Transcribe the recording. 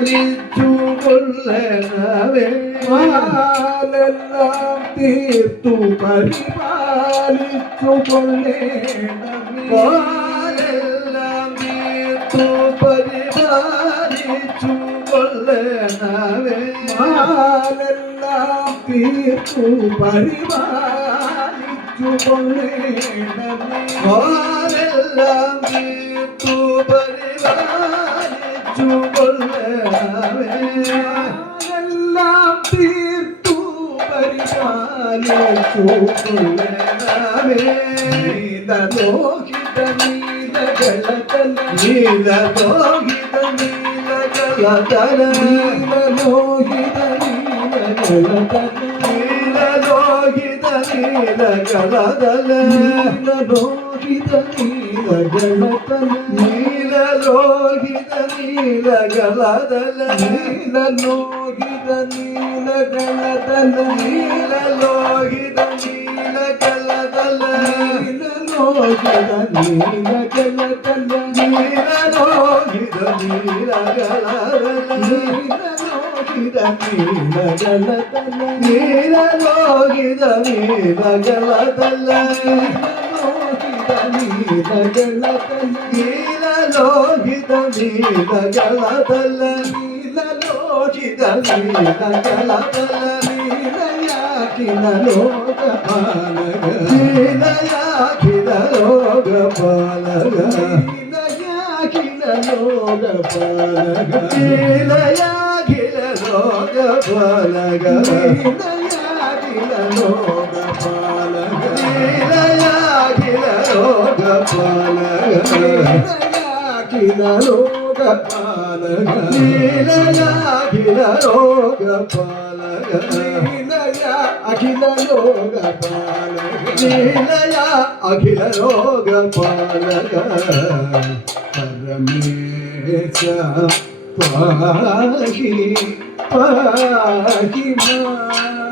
പാലിച്ചു കൊള്ളണമേ മാലെല്ലാം തീർത്തു പരിപാലിച്ചു കൊള്ളേണമേ മാലെല്ലാം തീർത്തു പരിപാലിച്ചു കൊള്ളണമേ മാലെല്ലാം തീർത്തു പരിപാലിച്ചു കൊള്ളേണമേ മാലെല്ലാം തീർത്തു പരിപാലിച്ചു കൊള്ളണമേ എല്ലാം തീർത്തു പരിപാലിച്ചു കൊള്ളണമേ നീലലോഹിത നീലജലതല നീലലോഹിത നീലജലതല നീലലോഹിത നീലജലതല നീലലോഹിത നീലജലതല നീലലോഹിത നീലജലതല നീലലോഹിത നീലജലതല നീലലോഹിത നീലജലതല നീലലോഹിത നീലജലതല നീലലോഹിത നീലജലതല നീലലോഹിത നീലജലതല നീലലോഹിത നീലജലതല നീലലോഹിത നീലജലതല നീലലോഹിത നീലജലതല നീലലോഹിത നീലജലതല നീലയാഖില ലോകപാലക നീലയാഖില ലോകപാലക നീലയാഖില ലോകപാലക നീലയാഖില ലോകപാലക നീലയാഖില ലോകപാലക നീലയാഖില ലോകപാലക നീലയാഖില ലോകപാലക നീലയാഖില ലോകപാലക നീലയ അഖില ലോകപാലക നീലയ അഖില ലോകപാലക പരമേശ പാഹി പാഹി മാ